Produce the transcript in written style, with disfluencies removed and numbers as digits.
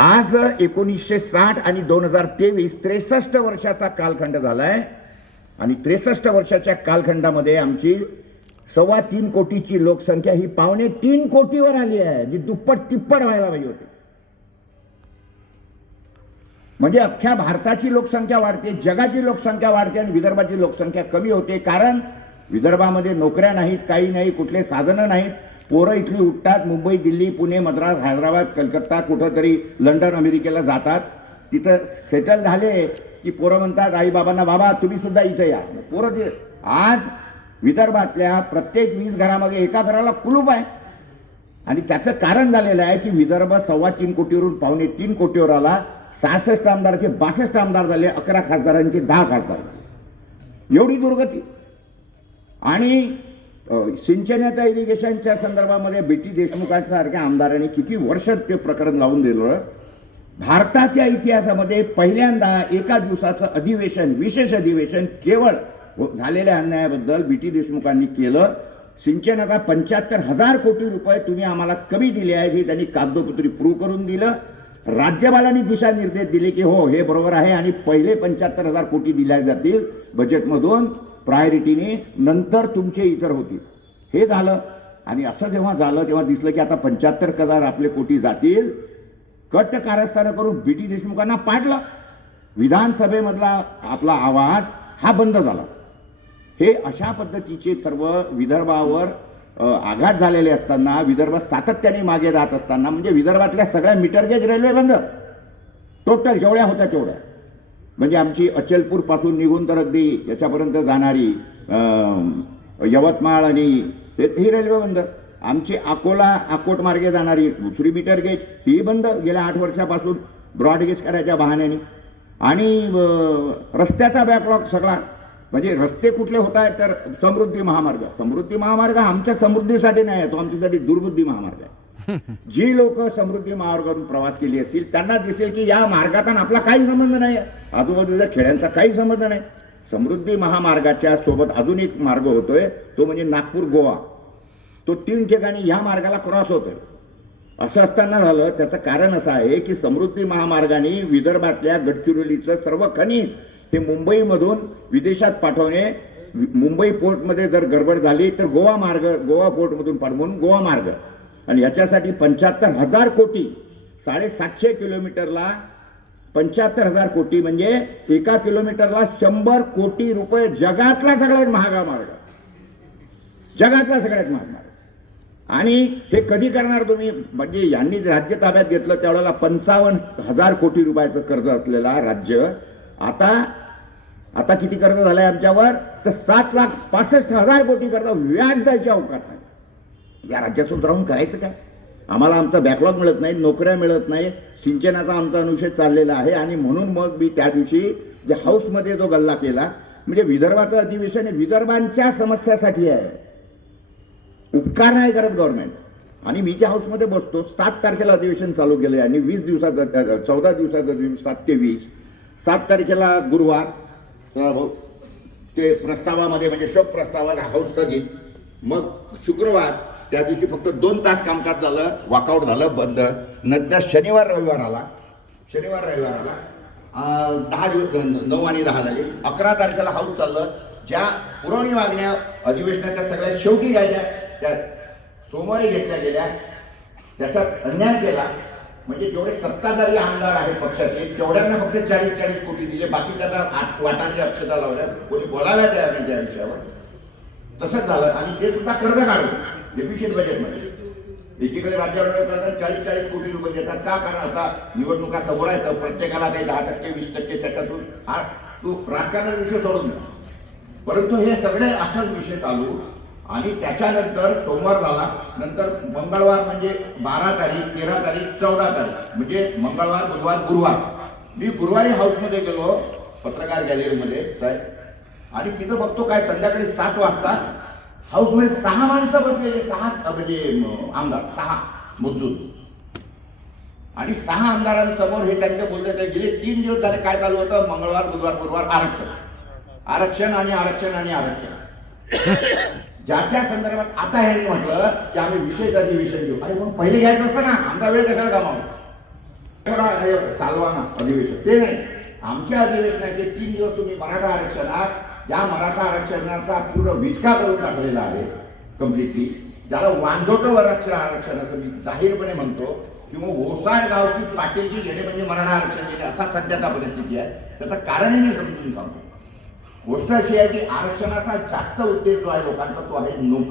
आज 1960 आणि 2023 63 वर्षाचा कालखंड झालाय आणि 63 वर्षाच्या कालखंडामध्ये आमची 3.25 कोटीची लोकसंख्या ही 2.25 कोटीवर आली आहे, जी दुप्पट तिप्पट व्हायला पाहिजे होती. म्हणजे अख्ख्या भारताची लोकसंख्या वाढते, जगाची लोकसंख्या वाढते आणि विदर्भाची लोकसंख्या कमी होते. कारण विदर्भामध्ये नोकऱ्या नाहीत, काही नाही, कुठले साधनं नाहीत. पोरं इथली उठतात, मुंबई, दिल्ली, पुणे, मद्रास, हैदराबाद, कलकत्ता, कुठंतरी लंडन, अमेरिकेला जातात. तिथं सेटल झाले की पोरं म्हणतात आईबाबांना, बाबा तुम्ही सुद्धा इथं या. पोरं ते आज विदर्भातल्या प्रत्येक 20 घरामागे एका घराला कुलूप आहे. आणि त्याचं कारण झालेलं आहे की विदर्भ 3.25 कोटीवरून 2.25 कोटीवर आला. 66 आमदारचे 62 आमदार झाले, 11 खासदारांचे 10 खासदार, एवढी दुर्गती. आणि सिंचनाच्या इरिगेशनच्या संदर्भामध्ये बीटी देशमुखांसारख्या आमदारांनी किती वर्ष ते प्रकरण लावून दिलं. भारताच्या इतिहासामध्ये पहिल्यांदा एका दिवसाचं अधिवेशन, विशेष अधिवेशन केवळ झालेल्या अन्यायाबद्दल बीटी देशमुखांनी केलं. सिंचनाचा 75,000 कोटी रुपये तुम्ही आम्हाला कमी दिले आहेत हे त्यांनी कागदोपत्री प्रूव्ह करून दिलं. राज्यपालांनी दिशानिर्देश दिले की हो हे बरोबर आहे आणि पहिले 75,000 कोटी दिल्या जातील बजेटमधून प्रायोरिटीने, नंतर तुमचे इतर होतील. हे झालं. आणि असं जेव्हा झालं तेव्हा दिसलं की आता 75,000 आपले कोटी जातील. कट कारस्थानं करून बीटी देशमुखांना पाडलं. विधानसभेमधला आपला आवाज हा बंद झाला. हे अशा पद्धतीचे सर्व विदर्भावर आघात झालेले असताना, विदर्भ सातत्याने मागे जात असताना, म्हणजे विदर्भातल्या सगळ्या मीटर गेज रेल्वे बंद, टोटल जेवढ्या होत्या तेवढ्या. म्हणजे आमची अचलपूरपासून निघून तर अगदी याच्यापर्यंत जाणारी यवतमाळ आणि ही रेल्वे बंद. आमची अकोट मार्गे जाणारी दुसरी मीटर गेज ही बंद गेल्या 8 वर्षापासून ब्रॉड गेज करायच्या बहाण्याने. आणि रस्त्याचा बॅकलॉग सगळा. म्हणजे रस्ते कुठले होत आहेत तर समृद्धी महामार्ग आमच्या समृद्धीसाठी नाही आहे, तो आमच्यासाठी दुर्बुद्धी महामार्ग आहे. जी लोक समृद्धी मार्गावरून प्रवास केली असतील त्यांना दिसेल की या मार्गाचा आपला काही संबंध नाही आहे, आजूबाजूच्या खेड्यांचा काही संबंध नाही. समृद्धी महामार्गाच्या सोबत अजून एक मार्ग होतोय, तो म्हणजे नागपूर गोवा. तो 3 ठिकाणी या मार्गाला क्रॉस होतोय. असं असताना झालं, त्याचं कारण असं आहे की समृद्धी महामार्गाने विदर्भातल्या गडचिरोलीचं सर्व खनिज हे मुंबईमधून विदेशात पाठवणे. मुंबई पोर्टमध्ये जर गडबड झाली तर गोवा पोर्टमधून पाठवून गोवा मार्ग. आणि याच्यासाठी 75,000 कोटी, 750 किलोमीटरला 75,000 कोटी म्हणजे एका किलोमीटरला 100 कोटी रुपये. जगातला सगळ्यात महागा मार्ग, जगातला सगळ्यात महाग मार्ग. आणि हे कधी करणार तुम्ही? म्हणजे यांनी राज्य ताब्यात घेतलं त्यावेळेला 55,000 कोटी रुपयाचं कर्ज असलेला राज्य आता किती कर्ज झालंय आमच्यावर तर 7,65,000 कोटी कर्ज व्याज द्यायची अवकाश नाही. या राज्यातून राहून करायचं काय? आम्हाला आमचा बॅकलॉग मिळत नाही, नोकऱ्या मिळत नाही, सिंचनाचा आमचा अनुषेध चाललेला आहे. आणि म्हणून मग मी त्या दिवशी जे हाऊसमध्ये जो गल्ला केला, म्हणजे विदर्भाचं अधिवेशन हे विदर्भांच्या समस्यासाठी आहे, उपकार नाही करत गव्हर्नमेंट. आणि मी त्या हाऊसमध्ये बसतो. 7 तारखेला अधिवेशन चालू केलं आणि 20 दिवसाचं 14 दिवसाचं 7 ते 20. 7 तारखेला गुरुवार ते प्रस्तावामध्ये म्हणजे शोक प्रस्तावाला हाऊस स्थगित. मग शुक्रवार त्या दिवशी फक्त 2 तास कामकाज झालं, वॉकआउट झालं, बंद. नंतर शनिवार रविवार आला. 10 दिवस, 9 आणि 10 झाले. 11 तारखेला हाऊस चाललं. ज्या पुरवणी मागण्या अधिवेशनाच्या सगळ्या शेवटी घ्यायच्या त्या सोमवारी घेतल्या गेल्या. त्याच्यात अन्याय केला. म्हणजे जेवढे सत्ताधारी आमदार आहेत पक्षाचे तेवढ्यांना फक्त 40 कोटी दिले, बाकीच्यांना वाटाची अक्षता लावल्या, कोणी बोलायला तयार नाही त्या विषयावर. तसंच झालं. आणि ते सुद्धा कर्ज काढून डेफिशिट बजेटमध्ये एकीकडे राज्यावर 40 कोटी रुपये देतात. का? कारण आता निवडणुका समोर आहेत, तर प्रत्येकाला काही 10%, 20% त्याच्यातून हा तू राजकारणाचा विषय सोडून द्या. परंतु हे सगळे असाच विषय चालू. आणि त्याच्यानंतर सोमवार झाला. नंतर मंगळवार म्हणजे 12 तारीख, 13 तारीख, 14 तारीख म्हणजे मंगळवार, बुधवार, गुरुवार. मी गुरुवारी हाऊसमध्ये गेलो, पत्रकार गॅलरीमध्ये साहेब. आणि तिथं बघतो काय संध्याकाळी 7 वाजता हाऊसमध्ये 6 माणसं बसलेले, 6 म्हणजे आमदार, 6 मंजूर. आणि 6 आमदारांसमोर हे त्यांचे बोलले ते गेले 3 दिवस झाले काय चालू होतं? मंगळवार, बुधवार, गुरुवार आरक्षण आणि आरक्षण आणि आरक्षण. ज्याच्या संदर्भात आता हे म्हटलं की आम्ही विशेष अधिवेशन घेऊ. अरे मग पहिले घ्यायचं असतं ना, आमचा वेळ कशाला गमावला? थोडा हे चालवा ना अधिवेशन, ते नाही. आमच्या अधिवेशनाचे 3 दिवस तुम्ही मराठा आरक्षणात, ज्या मराठा आरक्षणाचा पूर्ण विचका करून टाकलेला आहे कम्प्लिटली, ज्याला वांजोटं आरक्षण असं मी जाहीरपणे म्हणतो, किंवा ओसाड गावची पाटीलची घेणे म्हणजे मराठा आरक्षण घेणे असा सध्याचा परिस्थिती आहे. त्याचं कारणही मी समजून सांगतो. गोष्ट अशी आहे की आरक्षणाचा जास्त उद्देश जो आहे लोकांचा तो आहे नोकरी.